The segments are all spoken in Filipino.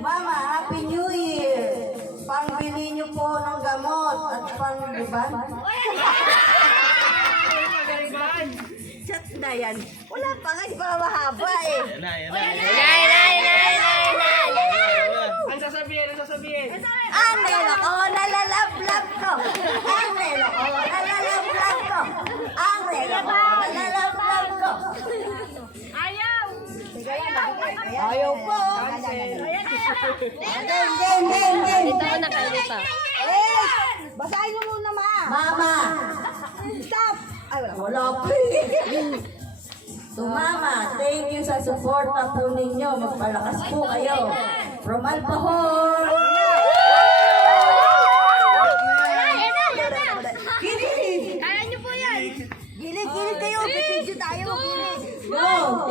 Mama, Happy New Year! Pangbili niyo po ng gamot at pang-liban. Chat na yan. Wala pa nga, iba mahaba eh. Ang sasabihin. Ang nelo ko, nalalablab ko. Ang nelo ko, nalalablab ko. Ang nelo ko, nalalablab ko. Ayaw po. Dito ko na kayo dito. Basahin mo muna, Ma. Mama. Stop. Ay, wala po. So, Mama, thank you sa suporta po ninyo. Magpalakas po kayo. From Alpahor. Kaya niyo po yan. Gilid kayo. Pipidyo tayo. Go.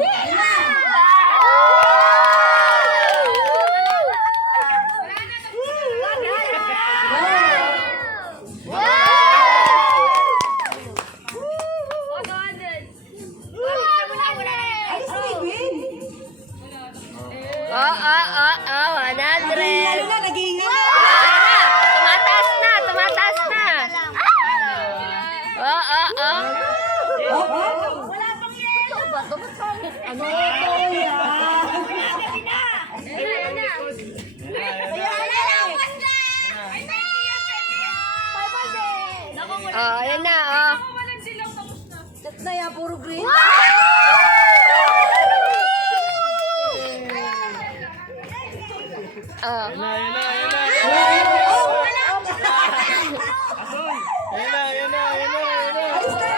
Oh, 100. Tumataas na. Wala pang yelo. Ano ito Ayan na, oh. Chat na yan, puro green. Oh.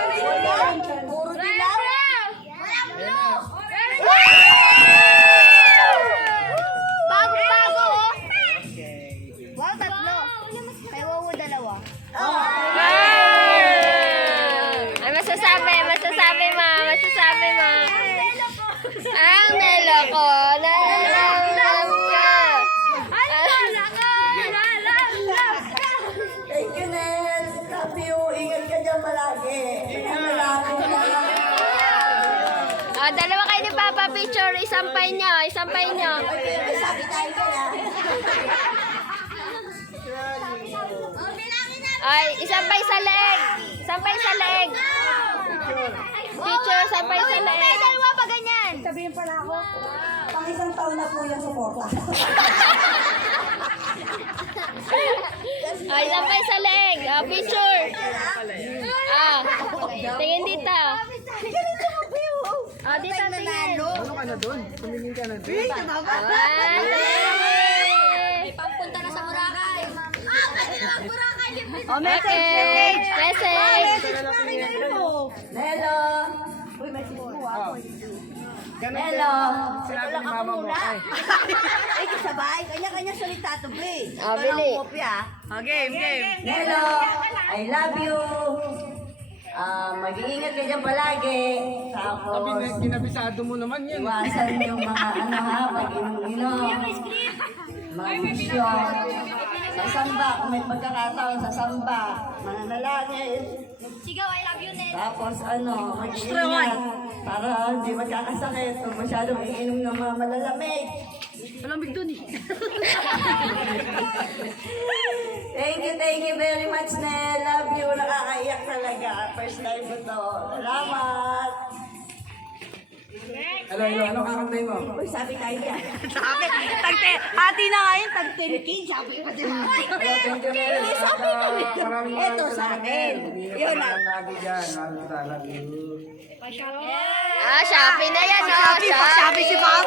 Puro dilaw. Bago, oh. Wow, tatlo. May wow, dalawa. Ay, masasabi mo. Ang nelo ko, nalalam ka. Thank you, Nel. Love you. Ingat ka dyan palagi. Dalawa kayo ni Papa picture, isampay nyo. Sabi tayo ka na. Ay, isampay sa leeg. Picture, sampay sa leeg. Dalawa pa ganyan. Sabihin pala ako, pang isang taon na po yung suporta. Ay, sampay sa leeg. Picture. Tingin dito. Dito, tingin. Ano ka na doon? Tumingin ka na doon. May pampunta na sa Boracay. Message. Nelo. Uy, may sismo ako. Nelo. Sinabi Wala ni ka mama mo. muna. Ay. Ay, kasabay. Kanya-kanya salita to, please. Bili. Game. Nelo, I love you. Mag-iingat ka dyan palagi. Tapos, Ginabisado mo naman yan. iwasan yung mga pag-inom-inom. Mga misyon. Sa samba, kung may pagkakataon sa samba. Mananalangin. Sigaw, I love you, Ned. Tapos mag-iingat. Para hindi magkakasakit. Kung masyadong iinom ng mga malalamig. Malamig dun eh. Thank you very much, Nel. Love you. Nakakaiyak talaga. First time ko to. Salamat. Hello, ano kakantay mo? Uy, sabi tayo yan. Hati na ngayon, tag-10K. Sabi ko kasi Thank you, Mel. Maraming Ito sa akin. Yun na. lagi dyan. Lagi you. Shopee na yan, oh. Sabi si Papa.